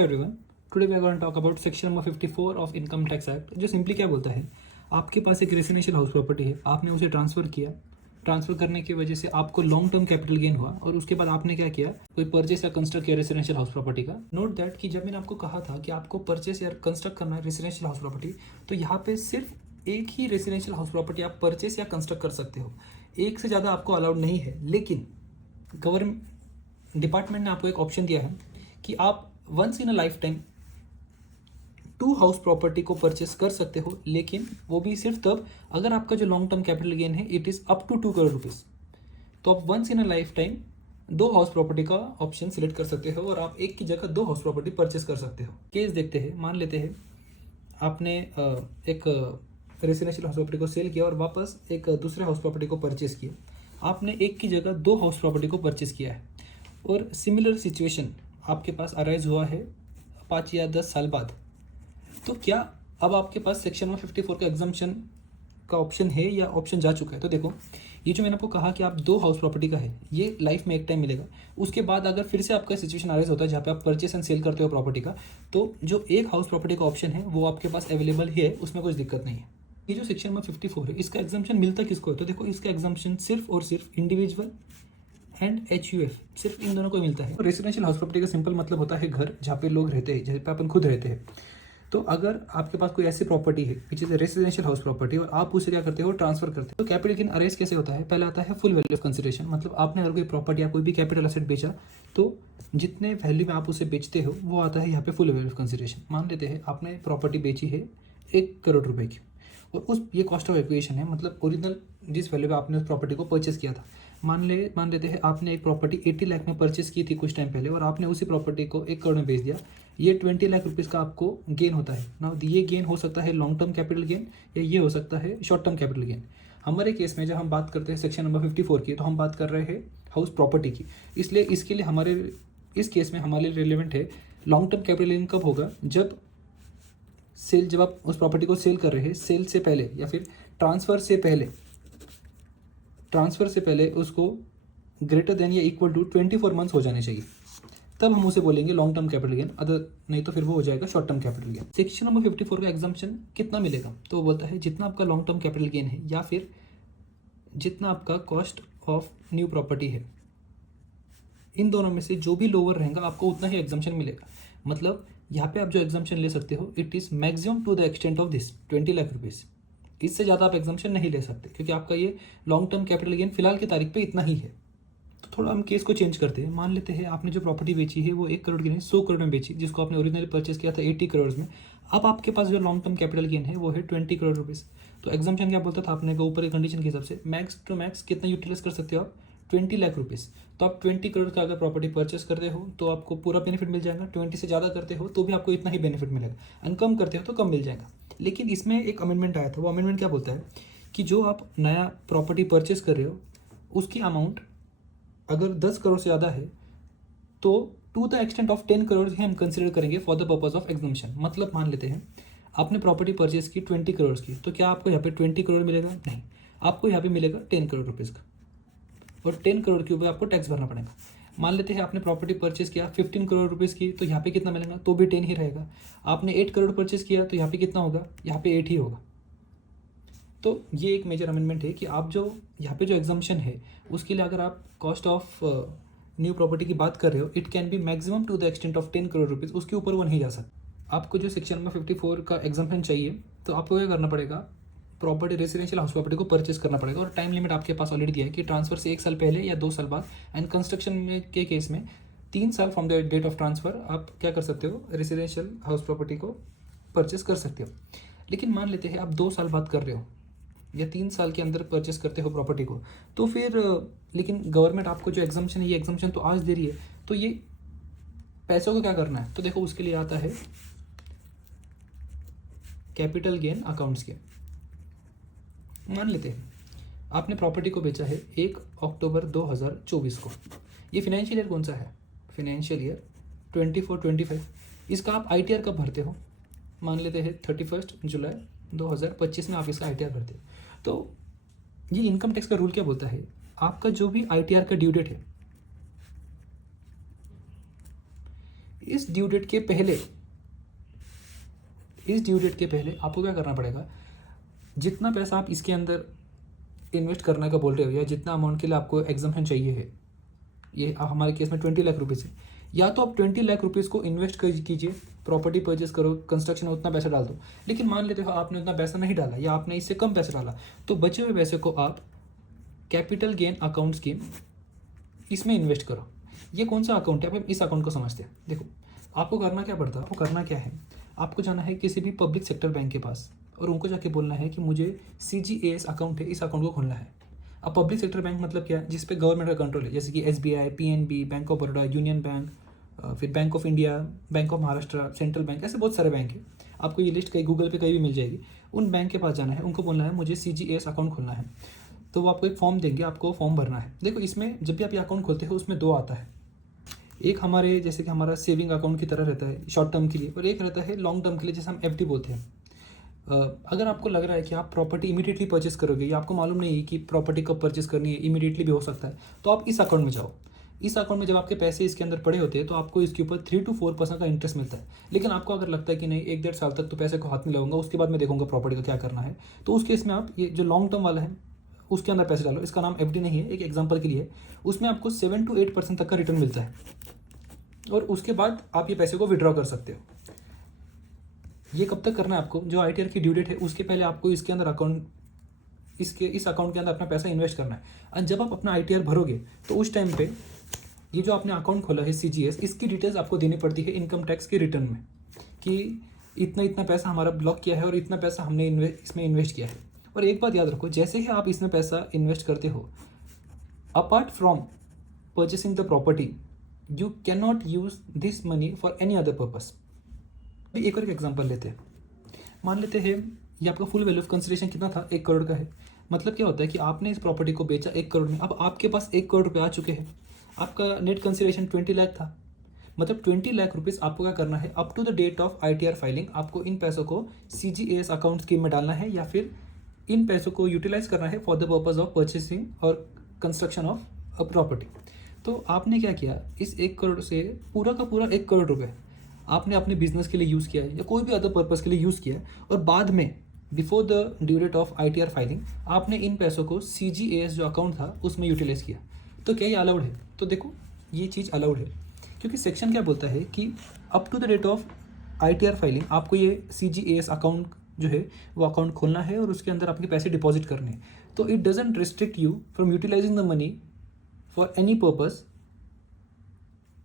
Everyone, today we are going to talk about section number 54 of income tax act, जो simply क्या बोलता है। आपके पास एक रेसिडेंशियल हाउस प्रॉपर्टी है, आपने उसे ट्रांसफ़र किया। ट्रांसफ़र करने की वजह से आपको लॉन्ग टर्म कैपिटल गेन हुआ और उसके बाद आपने क्या किया, कोई परचेस या कंस्ट्रक्ट किया रेसिडेंशियल हाउस प्रॉपर्टी का। नोट दैट कि जब मैंने आपको कहा था कि आपको परचेस या कंस्ट्रक्ट करना है रेसिडेंशियल हाउस प्रॉपर्टी, तो यहाँ पे सिर्फ एक ही रेसिडेंशियल हाउस प्रॉपर्टी आप परचेस या कंस्ट्रक्ट कर सकते हो, एक से ज़्यादा आपको अलाउड नहीं है। लेकिन गवर्नमेंट डिपार्टमेंट ने आपको एक ऑप्शन दिया है कि आप once in a life time 2 house property को परचेस कर सकते हो, लेकिन वो भी सिर्फ तब अगर आपका जो लॉन्ग टर्म कैपिटल गेन है it is up to 2 crore rupees. तो आप once in a life time 2 house property का ऑप्शन सिलेक्ट कर सकते हो और आप एक की जगह 2 हाउस प्रॉपर्टी परचेस कर सकते हो। केस देखते हैं, मान लेते हैं आपने एक रेसिडेंशियल हाउस प्रॉपर्टी को सेल किया और वापस एक दूसरे हाउस प्रॉपर्टी को परचेस किया। आपने एक की जगह 2 हाउस प्रॉपर्टी को परचेस किया है और सिमिलर सिचुएशन आपके पास अराइज हुआ है 5 या 10 साल बाद। तो क्या अब आपके पास सेक्शन 154 का एग्जाम्पशन का ऑप्शन है या ऑप्शन जा चुका है? तो देखो, ये जो मैंने आपको कहा कि आप 2 हाउस प्रॉपर्टी का है, ये लाइफ में एक टाइम मिलेगा। उसके बाद अगर फिर से आपका सिचुएशन अराइज होता है जहाँ पे आप परचेस एंड सेल करते हो प्रॉपर्टी का, तो जो एक हाउस प्रॉपर्टी का ऑप्शन है वो आपके पास अवेलेबल ही है, उसमें कुछ दिक्कत नहीं है। ये जो सेक्शन 154 है, इसका एग्जाम्पशन मिलता किसको है? तो देखो, इसका एग्जाम्पशन सिर्फ और सिर्फ इंडिविजुअल एंड HUF, सिर्फ इन दोनों को मिलता है। रेसिडेंशियल हाउस प्रॉपर्टी का सिंपल मतलब होता है घर जहाँ पे लोग रहते हैं, जहाँ पे अपन खुद रहते हैं। तो अगर आपके पास कोई ऐसी प्रॉपर्टी है which is residential house property और आप उसे क्या करते हो, ट्रांसफर करते हो, तो कैपिटल गेन अरेज कैसे होता है? पहले आता है फुल वैल्यू ऑफ कंसिडरेशन। मतलब आपने अगर कोई प्रॉपर्टी या कोई भी कैपिटल एसेट बेचा तो जितने वैल्यू में आप उसे बेचते हो वो आता है यहाँ पे फुल वैल्यू ऑफ कंसिडरेशन। मान लेते हैं आपने प्रॉपर्टी बेची है 1 करोड़ रुपए की और उस ये कॉस्ट ऑफ एक्विजिशन है, मतलब ओरिजिनल जिस वैल्यू पे आपने उस प्रॉपर्टी को परचेस किया था। मान लेते हैं आपने एक प्रॉपर्टी 80 लाख में परचेस की थी कुछ टाइम पहले और आपने उसी प्रॉपर्टी को 1 करोड़ में बेच दिया। ये 20 लाख रुपीज़ का आपको गेन होता है ना। ये गेन हो सकता है लॉन्ग टर्म कैपिटल गेन या ये हो सकता है शॉर्ट टर्म कैपिटल गेन। हमारे केस में जब हम बात करते हैं सेक्शन नंबर 54 की, तो हम बात कर रहे हैं हाउस प्रॉपर्टी की, इसलिए इसके लिए हमारे इस केस में हमारे लिए रिलेवेंट है लॉन्ग टर्म कैपिटल गेन कब होगा, जब आप उस प्रॉपर्टी को सेल कर रहे हैं, सेल से पहले या फिर ट्रांसफ़र से पहले उसको ग्रेटर देन या इक्वल टू 24 मंथ्स हो जाने चाहिए, तब हम उसे बोलेंगे long term capital gain. Other नहीं तो फिर वो हो जाएगा short term capital gain. Section number 54 का एग्जाम्पशन कितना मिलेगा? तो वो बोलता है जितना आपका लॉन्ग टर्म कैपिटल गेन है या फिर जितना आपका कॉस्ट ऑफ न्यू प्रॉपर्टी है, इन दोनों में से जो भी लोअर रहेगा आपको उतना ही एग्जाम्पशन मिलेगा। मतलब यहाँ पे आप जो एग्जाम्पशन ले सकते हो it is maximum to the extent of this 20 lakh rupees. इससे ज़्यादा आप एग्जाम्पशन नहीं ले सकते क्योंकि आपका ये लॉन्ग टर्म कैपिटल गेन फिलहाल की तारीख पे इतना ही है। तो थोड़ा हम केस को चेंज करते हैं। मान लेते हैं आपने जो प्रॉपर्टी बेची है वो 1 करोड़ की नहीं 100 करोड़ में बेची, जिसको आपने ओरिजिनली परचेस किया था 80 करोड़ में। अब आपके पास जो लॉन्ग टर्म कैपिटल गेन है वो है 20 करोड़ रुपीज़। तो एग्जाम्पशन क्या बोलता था आपने को ऊपर की कंडीशन के हिसाब से, मैक्स टू मैक्स कितना यूटिलाइज कर सकते हो आप? 20 लाख रुपीज़। तो आप 20 करोड़ का अगर प्रॉपर्टी परचेस करते हो तो आपको पूरा बेनिफिट मिल जाएगा। 20 से ज़्यादा करते हो तो भी आपको इतना ही बेनिफिट मिलेगा, एंड कम करते हो तो कम मिल जाएगा। लेकिन इसमें एक अमेंडमेंट आया था। वो अमेंडमेंट क्या बोलता है कि जो आप नया प्रॉपर्टी परचेस कर रहे हो उसकी अमाउंट अगर 10 करोड़ से ज़्यादा है तो to the extent of 10 crore ही हम कंसिडर करेंगे for the purpose of exemption. मतलब मान लेते हैं आपने प्रॉपर्टी परचेस की 20 करोड़ की, तो क्या आपको यहाँ पे 20 करोड़ मिलेगा? नहीं, आपको यहाँ पे मिलेगा 10 करोड़ रुपीज़ का, और 10 करोड़ के ऊपर आपको टैक्स भरना पड़ेगा। मान लेते हैं आपने प्रॉपर्टी परचेस किया 15 करोड़ रुपीज़ की, तो यहाँ पे कितना मिलेगा? तो भी 10 ही रहेगा। आपने 8 करोड़ परचेस किया तो यहाँ पे कितना होगा? यहाँ पे 8 ही होगा। तो ये एक मेजर अमेंडमेंट है कि आप जो यहाँ पे जो एग्जाम्पशन है उसके लिए अगर आप कॉस्ट ऑफ न्यू प्रॉपर्टी की बात कर रहे हो, it can be maximum to the extent of 10 crore rupees, उसके ऊपर वो नहीं जा सकता। आपको जो सेक्शन नंबर 54 का एग्जाम्पशन चाहिए तो आपको क्या करना पड़ेगा, प्रॉपर्टी रेसिडेंशियल हाउस प्रॉपर्टी को परचेस करना पड़ेगा, और टाइम लिमिट आपके पास ऑलरेडी दिया है कि ट्रांसफर से 1 साल पहले या 2 साल बाद, एंड कंस्ट्रक्शन के केस में 3 साल from the date of transfer आप क्या कर सकते हो, रेसिडेंशियल हाउस प्रॉपर्टी को परचेस कर सकते हो। लेकिन मान लेते हैं आप 2 साल बाद कर रहे हो या 3 साल के अंदर परचेस करते हो प्रॉपर्टी को, तो फिर लेकिन गवर्नमेंट आपको जो एग्जाम्पशन है ये एग्जाम्पशन तो आज दे रही है, तो ये पैसों को क्या करना है? तो देखो उसके लिए आता है कैपिटल गेन अकाउंट्स के। मान लेते हैं आपने प्रॉपर्टी को बेचा है 1 अक्टूबर 2024 को। ये फिनेंशियल ईयर कौन सा है? Financial year 24-25। इसका आप ITR कब भरते हो? मान लेते हैं 31 जुलाई 2025 में आप इसका ITR भरते हो। तो ये इनकम टैक्स का रूल क्या बोलता है, आपका जो भी ITR का ड्यू डेट है इस ड्यू डेट के पहले आपको क्या करना पड़ेगा, जितना पैसा आप इसके अंदर इन्वेस्ट करने का बोल रहे हो या जितना अमाउंट के लिए आपको एग्जाम्पशन चाहिए है, ये हमारे केस में 20 लाख रुपीज़ है, या तो आप 20 लाख रुपीज़ को इन्वेस्ट कीजिए, प्रॉपर्टी परचेज करो, कंस्ट्रक्शन में उतना पैसा डाल दो। लेकिन मान लेते हो आपने उतना पैसा नहीं डाला या आपने इससे कम पैसा डाला, तो बचे हुए पैसे को आप कैपिटल गेन अकाउंट स्कीम इसमें इन्वेस्ट करो। ये कौन सा अकाउंट है, आप इस अकाउंट को समझते हैं। देखो आपको करना क्या पड़ता है, आपको करना क्या है, आपको जाना है किसी भी पब्लिक सेक्टर बैंक के पास और उनको जाके बोलना है कि मुझे CGAS अकाउंट है, इस अकाउंट को खोलना है। अब पब्लिक सेक्टर बैंक मतलब क्या है, जिस पे गवर्नमेंट का कंट्रोल है, जैसे कि SBI, PNB, bank of Baroda, union bank, फिर bank of India, bank of Maharashtra, central bank, ऐसे बहुत सारे बैंक हैं। आपको ये लिस्ट कहीं गूगल पे कहीं भी मिल जाएगी। उन बैंक के पास जाना है, उनको बोलना है मुझे CGAS अकाउंट खोलना है, तो वो आपको एक फॉर्म देंगे, आपको फॉर्म भरना है। देखो इसमें जब भी आप ये अकाउंट खोलते हो उसमें दो आता है, एक हमारे जैसे कि हमारा सेविंग अकाउंट की तरह रहता है शॉर्ट टर्म के लिए, और एक रहता है लॉन्ग टर्म के लिए, जैसे हम FD बोलते हैं। अगर आपको लग रहा है कि आप प्रॉपर्टी इमीडिएटली परचेस करोगे या आपको मालूम नहीं है कि प्रॉपर्टी कब परचेस करनी है, इमीडिएटली भी हो सकता है, तो आप इस अकाउंट में जाओ। इस अकाउंट में जब आपके पैसे इसके अंदर पड़े होते हैं तो आपको इसके ऊपर 3 to 4% का इंटरेस्ट मिलता है। लेकिन आपको अगर लगता है कि नहीं 1-1.5 साल तक तो पैसे को हाथ में लगाऊंगा, उसके बाद मैं देखूंगा प्रॉपर्टी का क्या करना है, तो उस केस में आप ये जो लॉन्ग टर्म वाला है उसके अंदर पैसे डालो। इसका नाम FD नहीं है, एक एग्जाम्पल के लिए। उसमें आपको 7 to 8% तक का रिटर्न मिलता है और उसके बाद आप ये पैसे को विड्रॉ कर सकते हो। ये कब तक करना है आपको, जो ITR की ड्यू डेट है उसके पहले आपको इसके अंदर इस अकाउंट के अंदर अपना पैसा इन्वेस्ट करना है। और जब आप अपना ITR भरोगे तो उस टाइम पे ये जो आपने अकाउंट खोला है CGS, इसकी डिटेल्स आपको देनी पड़ती है इनकम टैक्स के रिटर्न में कि इतना इतना पैसा हमारा ब्लॉक किया है और इतना पैसा हमने इसमें इन्वेस्ट किया है। और एक बात याद रखो, जैसे ही आप इसमें पैसा इन्वेस्ट करते हो, apart from purchasing the property, you can not use this money for any other purpose. अभी एक और एग्जांपल लेते हैं। मान लेते हैं ये आपका फुल वैल्यू ऑफ कंसिडरेशन कितना था, 1 करोड़ का है। मतलब क्या होता है कि आपने इस प्रॉपर्टी को बेचा 1 करोड़ में, अब आपके पास 1 करोड़ रुपए आ चुके हैं। आपका नेट कंसिडरेशन 20 लाख था, मतलब 20 लाख रुपीज़ आपको क्या करना है, up to the date of ITR filing आपको इन पैसों को CGAS अकाउंट स्कीम में डालना है, या फिर इन पैसों को यूटिलाइज करना है for the purpose of purchasing और कंस्ट्रक्शन ऑफ अ प्रॉपर्टी। तो आपने क्या किया, इस 1 करोड़ से पूरा का पूरा 1 करोड़ रुपए आपने अपने बिजनेस के लिए यूज़ किया है या कोई भी अदर पर्पज़ के लिए यूज़ किया है, और बाद में before the due date of ITR filing आपने इन पैसों को CGAS जो अकाउंट था उसमें यूटिलाइज किया। तो क्या ये अलाउड है? तो देखो ये चीज़ अलाउड है, क्योंकि सेक्शन क्या बोलता है कि up to the date of ITR filing आपको ये CGAS अकाउंट जो है वो अकाउंट खोलना है और उसके अंदर आपके पैसे डिपॉजिट करने हैं। तो it doesn't restrict you from utilising the money for any purpose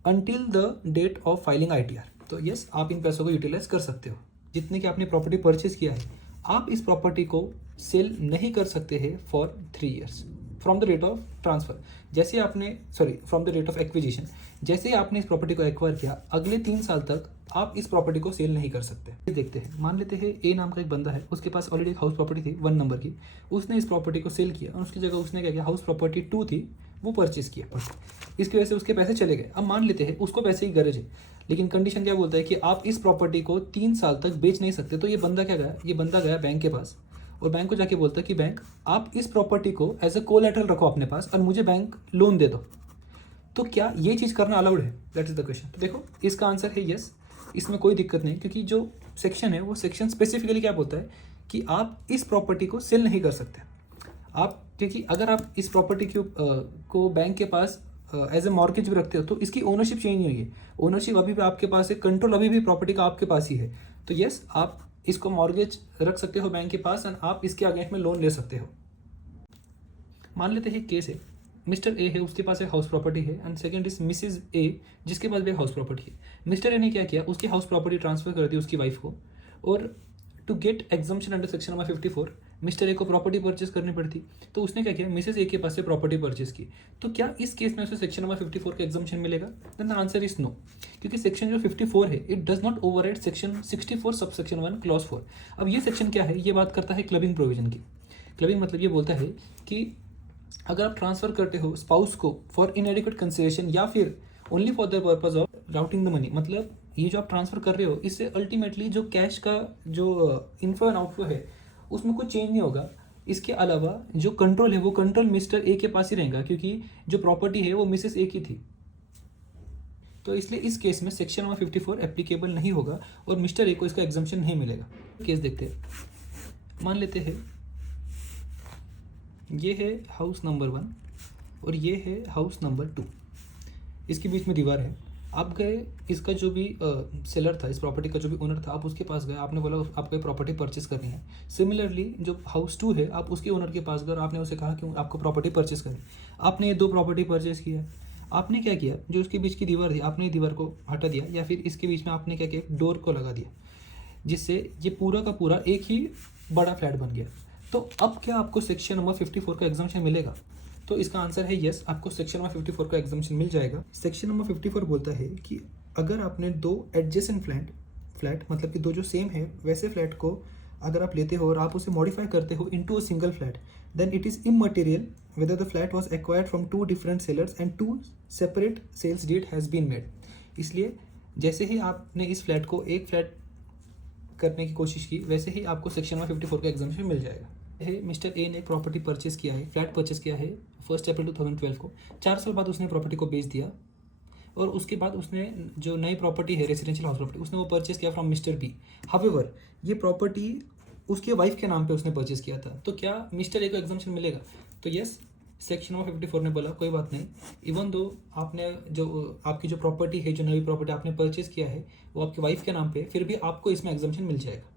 until the date of filing ITR। तो यस, आप इन पैसों को यूटिलाइज कर सकते हो। जितने की आपने प्रॉपर्टी परचेज किया है, आप इस प्रॉपर्टी को सेल नहीं कर सकते हैं for 3 years from the rate of transfer. जैसे आपने from the rate of acquisition, जैसे ही आपने इस प्रॉपर्टी को एक्वायर किया, अगले 3 साल तक आप इस प्रॉपर्टी को सेल नहीं कर सकते। देखते हैं, मान लेते हैं A नाम का एक बंदा है, उसके पास ऑलरेडी एक हाउस प्रॉपर्टी थी 1 नंबर की, उसने इस प्रॉपर्टी को सेल किया और उसकी जगह उसने क्या किया, हाउस प्रॉपर्टी 2 थी वो परचेज किया। इसकी वजह से उसके पैसे चले गए। अब मान लेते हैं उसको पैसे की गरज है, लेकिन कंडीशन क्या बोलता है कि आप इस प्रॉपर्टी को 3 साल तक बेच नहीं सकते। तो ये बंदा क्या गया, ये बंदा गया बैंक के पास और बैंक को जाके बोलता है कि बैंक आप इस प्रॉपर्टी को एज अ कोलैटरल रखो अपने पास और मुझे बैंक लोन दे दो। तो क्या ये चीज़ करना अलाउड है? That is the question. तो देखो इसका आंसर है यस, इसमें कोई दिक्कत नहीं, क्योंकि जो सेक्शन है वो सेक्शन स्पेसिफिकली क्या बोलता है कि आप इस प्रॉपर्टी को सेल नहीं कर सकते आप, क्योंकि अगर आप इस प्रॉपर्टी को बैंक के पास एज ए मॉर्गेज भी रखते हो तो इसकी ओनरशिप चेंज नहीं हुई है, ओनरशिप अभी भी आपके पास है, कंट्रोल अभी भी प्रॉपर्टी का आपके पास ही है। तो यस, आप इसको मॉर्गेज रख सकते हो बैंक के पास एंड आप इसके अगेंस्ट में लोन ले सकते हो। मान लेते हैं केस है, मिस्टर ए है, उसके पास एक हाउस प्रॉपर्टी है एंड सेकंड इज मिसेज ए जिसके पास भी एक हाउस प्रॉपर्टी है। मिस्टर ए ने क्या किया, उसकी हाउस प्रॉपर्टी ट्रांसफर कर दी उसकी वाइफ को, और to get exemption under section number 54 mister A को प्रॉपर्टी परचेज करनी पड़ती। तो उसने क्या किया, मिसेज ए के पास से प्रॉपर्टी परचेज की। तो क्या इस केस में उसे सेक्शन नंबर 54 का एग्जम्पशन मिलेगा? Then the answer is no, क्योंकि सेक्शन जो 54 है it does not override section 64 sub section 1 clause 4। अब ये सेक्शन क्या है, ये बात करता है क्लबिंग प्रोविजन की। क्लबिंग मतलब ये बोलता है कि अगर आप ट्रांसफर करते हो स्पाउस को फॉर इनएडिक्वेट कंसिडरेशन या फिर only for the purpose of routing the money, मतलब ये जो आप ट्रांसफर कर रहे हो इससे अल्टीमेटली जो कैश का जो इनफ्लो एंड आउटफ्लो है उसमें कुछ चेंज नहीं होगा। इसके अलावा जो कंट्रोल है वो कंट्रोल मिस्टर ए के पास ही रहेगा, क्योंकि जो प्रॉपर्टी है वो मिसेस ए की थी। तो इसलिए इस केस में सेक्शन नंबर 54 एप्लीकेबल नहीं होगा और मिस्टर ए को इसका एग्जम्पशन नहीं मिलेगा। केस देखते हैं। मान लेते हैं ये है हाउस नंबर 1 और ये है हाउस नंबर 2, इसके बीच में दीवार है। आप गए, इसका जो भी सेलर था, इस प्रॉपर्टी का जो भी ओनर था, आप उसके पास गए, आपने बोला आपको ये प्रॉपर्टी परचेस करनी है। सिमिलरली जो हाउस 2 है, आप उसके ओनर के पास गए और आपने उसे कहा कि आपको प्रॉपर्टी परचेस करनी। आपने ये 2 प्रॉपर्टी परचेस किया। आपने क्या किया, जो उसके बीच की दीवार थी आपने दीवार को हटा दिया, या फिर इसके बीच में आपने क्या किया, डोर को लगा दिया, जिससे ये पूरा का पूरा एक ही बड़ा फ्लैट बन गया। तो अब क्या आपको सेक्शन नंबर 54 का एग्जम्पशन मिलेगा? तो इसका आंसर है यस, आपको सेक्शन नंबर 54 का एग्जम्पशन मिल जाएगा। सेक्शन नंबर 54 बोलता है कि अगर आपने 2 एडजेसेंट फ्लैट मतलब कि 2 जो सेम है वैसे फ्लैट को अगर आप लेते हो और आप उसे मॉडिफाई करते हो into a single flat, then it is immaterial whether the flat was acquired from 2 different sellers and 2 separate sales deed has been made। इसलिए जैसे ही आपने इस फ्लैट को एक फ्लैट करने की कोशिश की, वैसे ही आपको सेक्शन नंबर 54 का एग्जम्पशन मिल जाएगा। है मिस्टर ए ने प्रॉपर्टी परचेस किया है, फ्लैट परचेस किया है 1 अप्रैल 2012 को। 4 साल बाद उसने प्रॉपर्टी को बेच दिया और उसके बाद उसने जो नई प्रॉपर्टी है रेसिडेंशियल हाउस प्रॉपर्टी, उसने वो परचेस किया फ्रॉम मिस्टर बी। हाउएवर ये प्रॉपर्टी उसके वाइफ के नाम पे उसने परचेस किया था, तो क्या मिस्टर ए को एग्जम्पशन मिलेगा? तो यस, सेक्शन नंबर 54 ने बोला कोई बात नहीं, इवन दो आपने जो आपकी जो प्रॉपर्टी है, जो नई प्रॉपर्टी आपने परचेस किया है वो आपकी वाइफ के नाम पे, फिर भी आपको इसमें एग्जम्पशन मिल जाएगा।